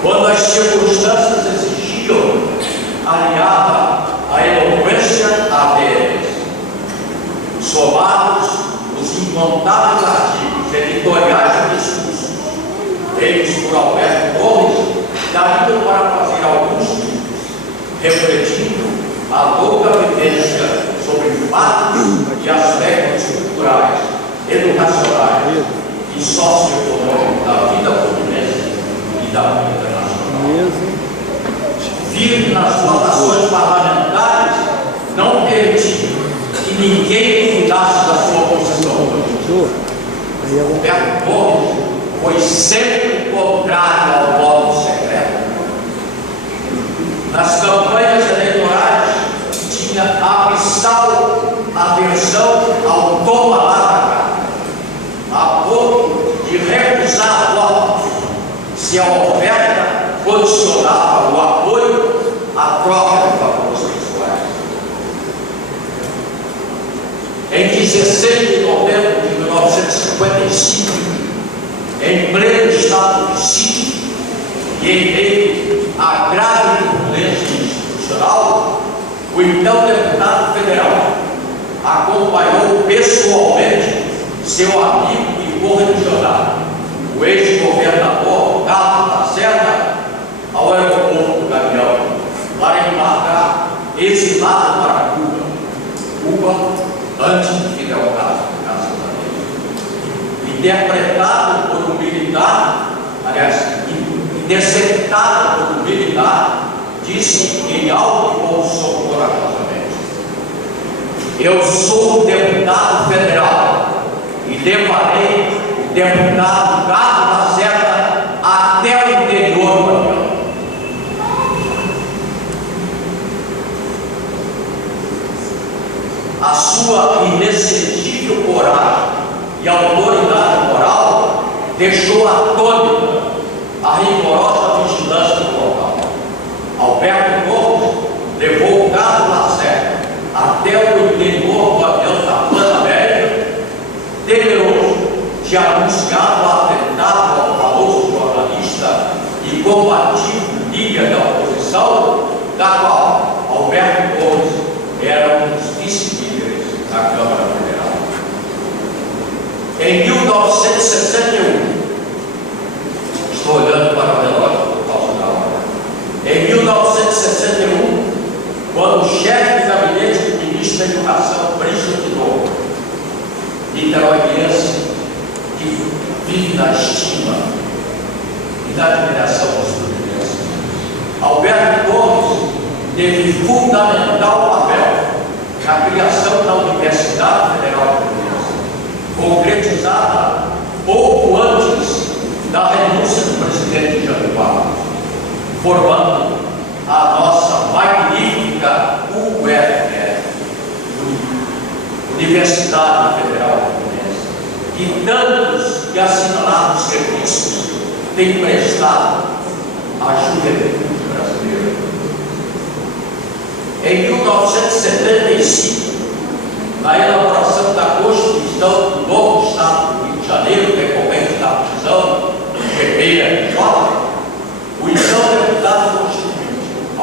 Quando as circunstâncias exigiam, aliava a eloquência à veemência. Somados os incontáveis artigos editoriais e discursos feitos por Alberto Gomes, dariam para fazer alguns livros, refletindo a longa vivência sobre fatos e aspectos culturais educacionais e socioeconômicos da vida fluminense e da vida nacional. Vive nas votações parlamentares, não permitiu que ninguém duvidasse da sua posição. Roberto Gomes foi sempre contrário ao voto secreto. Nas campanhas eleitorais, tinha abissal aversão ao toma lá da cá, a ponto de recusar votos se a oferta condicionava o apoio à troca de favores sexuais. Em 16 de novembro de 1955, em pleno estado de sítio e em meio à grave turbulência institucional, o então deputado federal acompanhou pessoalmente seu amigo e correligionário, o ex-governador Carlos Lacerda, ao aeroporto do Gavião, para embarcar exilado para Cuba, antes de Fidel Castro, graças a Deus. Interpretado por um militar, aliás, interceptado por um militar, disse em alto e bom som corajosamente: eu sou deputado federal e levarei o deputado Carlos Lacerda até o interior do Maranhão. A sua inexcedível coragem e autoridade moral deixou atônita a rigorosa vigilância do local. Alberto Gomes levou o Carlos Lacerda até o interior do avião da Plana América, temeroso de anunciar o atentado ao famoso jornalista e combativo líder da oposição, da qual Alberto Gomes era um dos vice-líderes da Câmara Federal. Em 1961, estou olhando para o relógio por causa da hora. Em 1961, quando o chefe de gabinete do ministro da Educação, Príncipe de Novo, niteroiense, que vive na estima e na admiração dos fluminenses, Alberto Gomes teve fundamental papel na criação da Universidade Federal Fluminense, concretizada pouco antes da renúncia do presidente Jânio Vargas, formando a nossa magnífica UFR, Universidade Federal Fluminense, que tantos e assinalados serviços têm prestado à juventude brasileira. Em 1975, na elaboração da Constituição do novo Estado do Rio de Janeiro, decorrente da prisão de Ribeira e Jota, o então deputado constituinte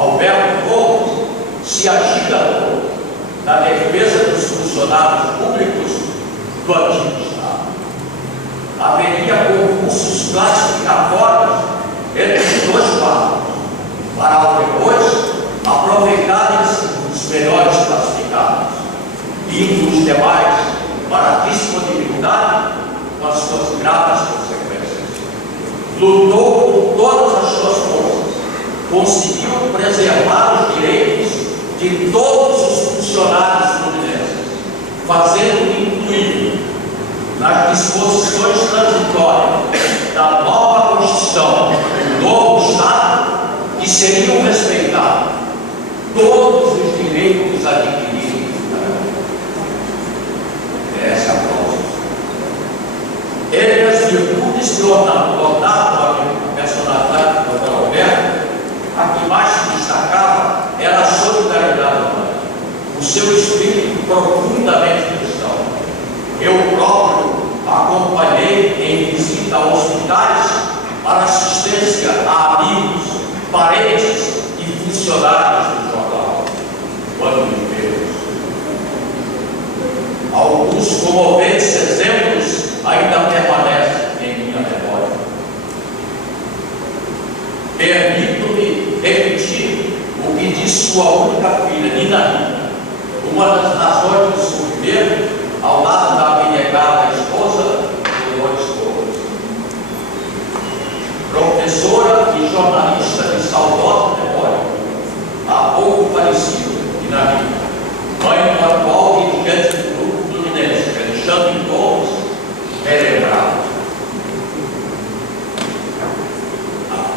Alberto Gomes se agigantou na defesa dos funcionários públicos do antigo Estado. Haveria concursos classificatórios entre os dois quadros, para depois aproveitarem-se os melhores classificados, indo os demais para a disponibilidade com as suas graves consequências. Lutou com todas as suas forças, conseguiu preservar os direitos de todos os funcionários fluminenses, fazendo incluir nas disposições transitórias da nova Constituição do novo Estado que seriam respeitados todos os direitos adquiridos. Essa é a causa. Entre as virtudes que ornavam a personalidade do Dr. Alberto, a que mais se destacava era a solidariedade humana, o seu espírito profundamente cristão. Eu próprio acompanhei em visita a hospitais para assistência a amigos, parentes e funcionários do jornal, quando me vejo. Alguns comoventes exemplos ainda permanecem em minha memória. Permito-me repetir o que disse sua única filha, Nina Rita, uma das razões do sofrimento, ao lado da abnegada esposa,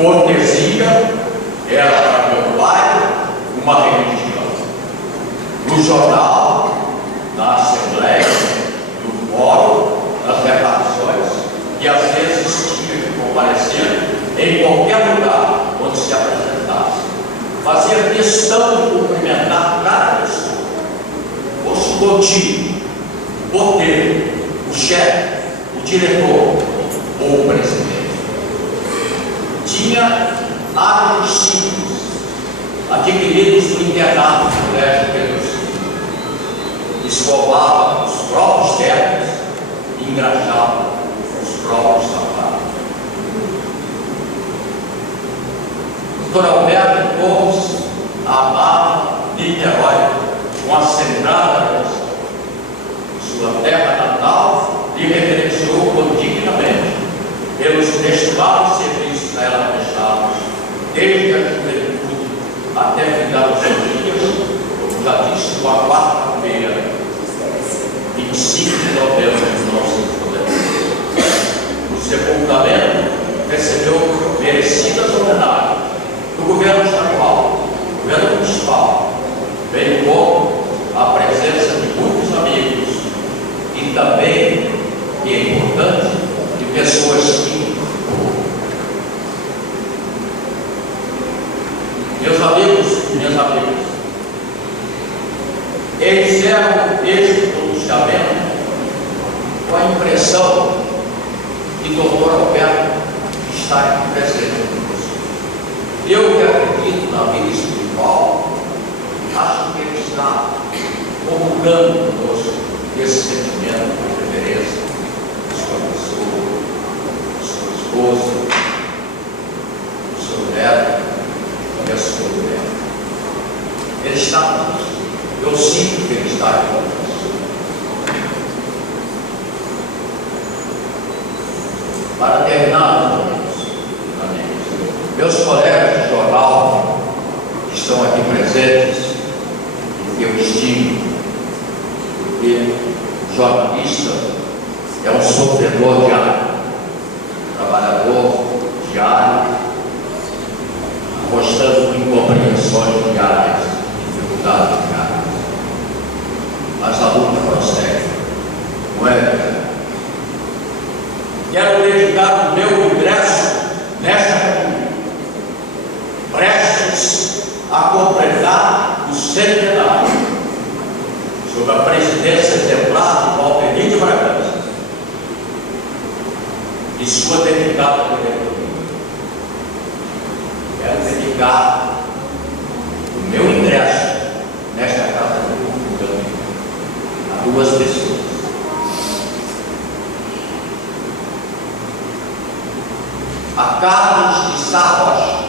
cortesia era para meu pai uma religião. No jornal, na Assembleia, no fórum, nas repartições, e às vezes tinha que comparecer em qualquer lugar onde se apresentasse. Fazia questão de cumprimentar cada pessoa, fosse o contínuo, o porteiro, o chefe, o diretor ou o presidente. Tinha hábitos simples, adquiridos no internato do Colégio Pedro II. Escovava os próprios tetos e engraxava os próprios sapatos. Dr. Alberto Torres amava Niterói com a centrada emoção. Sua terra natal lhe reverenciou dignamente pelos inestimáveis serviços a ela prestados, desde a juventude até ficar os seus dias, como já disse, com a quarta-feira, 25 de novembro de 1990. O sepultamento recebeu merecidas homenagens do governo estadual, do governo municipal, bem como a presença de muitos amigos e também, e é importante, de pessoas que, meus amigos e minhas amigas, encerro este pronunciamento com a impressão que o Dr. Alberto está aqui presente conosco. Eu que acredito na vida espiritual, acho que ele está comungando conosco esse sentimento de reverência, de sua pessoa, de sua esposa, do seu neto e a sua mulher. Ele está conosco. Eu sinto que ele está aqui conosco. Para terminar, meus colegas de jornal que estão aqui presentes, que eu estimo, porque jornalista é um sofredor diário, trabalhador diário, apostando em incompreensões diárias, dificuldades diárias. Mas a luta prossegue, não é verdade? Quero dedicar o meu ingresso nesta reunião, prestes a completar o centenário, sob a presidência exemplar de Valdeir de Bragança e sua dedicada diretoria. Quero dedicar o meu ingresso nesta casa de cultura a duas pessoas. A Carlos de Sá Rocha,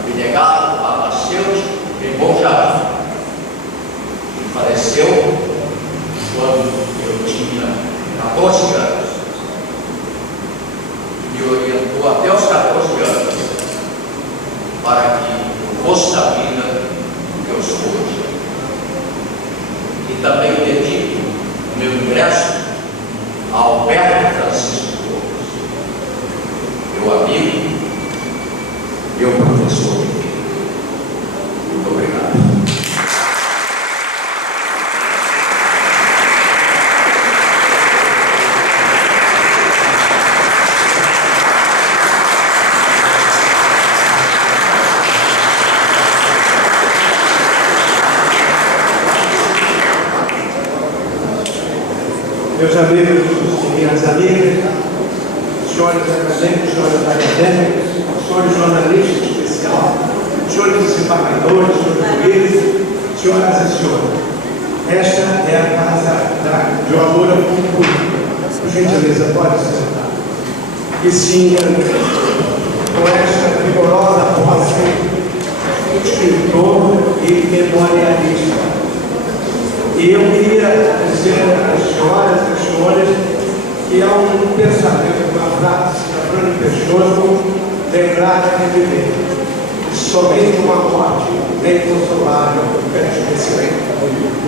abnegado farmacêutico em Bom Jardim, que faleceu quando eu tinha 14 anos, me orientou até os 14 anos para que eu fosse da vida que eu sou hoje. E também dedico o meu ingresso a Alberto Francisco, meu amigo, meu professor de vida. Muito obrigado. Meus amigos e minhas amigas, senhores acadêmicos, senhores acadêmicos, senhores jornalistas especial, senhores desembargadores, senhores juízes, senhoras e senhores. Esta é a casa de oradora pública. Por gentileza, pode sentar. E sim, com esta vigorosa posse, escritor e memorialista. E eu queria dizer às senhoras e aos senhores que é um pensamento, uma frase da Fernando Pessoa, lembrar de viver. Somente uma morte nem consolável pede esquecimento.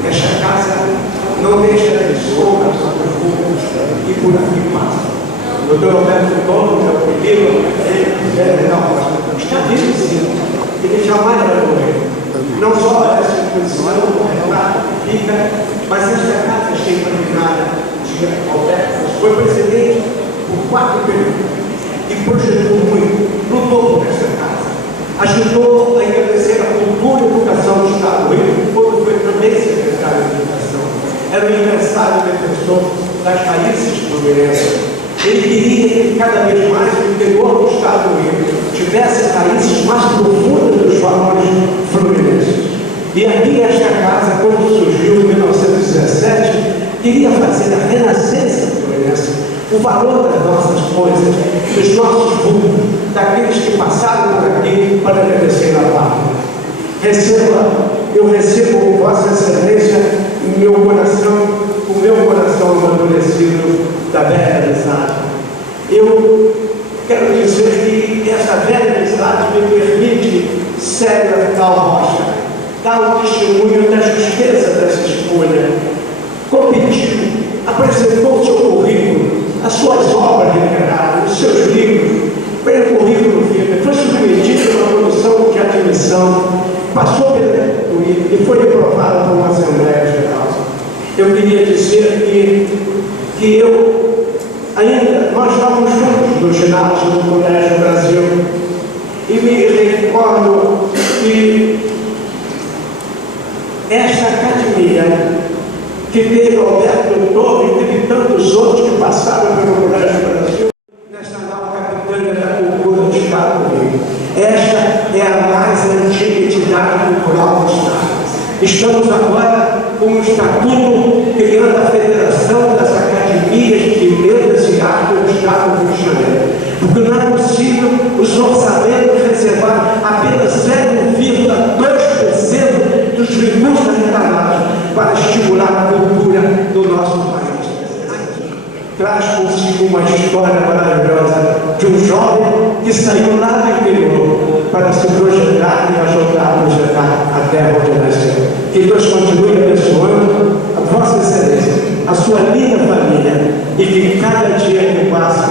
Esta casa não deixa de sombras, e por aqui passa. Dr. Roberto Gomes, que é o primeiro, não, está vivo sim, ele jamais vai morrer. Não só essa exposição, fica, mas esta casa cheia terminada de Alberto foi presidente por 4 períodos e projetou muito, lutou por esta casa, ajudou a engrandecer a cultura e a educação do Estado do Rio, quando foi também secretário de Educação. Era um incansável defensor das raízes fluminenses. Ele queria que cada vez mais o interior do Estado do Rio tivesse raízes mais profundas dos valores fluminenses. E aqui esta casa, quando surgiu em 1917, queria fazer a renascença fluminense, o valor das nossas coisas, dos nossos fundos, daqueles que passaram por aqui para agradecer a pátria. Eu recebo Vossa Excelência em meu coração, o meu coração amadurecido da velha amizade. Eu quero dizer que essa velha amizade me permite, Célia Cal Rocha, dar o testemunho da justeza dessa escolha. Competiu, apresentou o seu currículo, as suas obras literárias, os seus livros, pelo currículo firme, foi submetido a uma comissão de admissão, passou pela diretoria e foi aprovado por uma Assembleia Geral. Eu queria dizer que nós estávamos juntos no ginásio do Colégio Brasil e me recordo que esta academia que teve Alberto Doutor e teve tantos outros que passaram pelo Colégio Brasil, nesta nova capitânia da cultura do Estado do Rio. Esta é a mais antiga entidade cultural do Estado. Estamos agora com o Estatuto criando a Federação das Academias de Letras e Artes do Estado do Rio de Janeiro. Porque não é possível os orçamentos reservar apenas 0,2% dos recursos arrecadados para estimular a cultura do nosso país. Traz consigo uma história maravilhosa de um jovem que saiu lá do interior para se projetar e ajudar a projetar a terra onde nasceu. Que Deus continue abençoando a Vossa Excelência, a sua linda família, e que cada dia que passa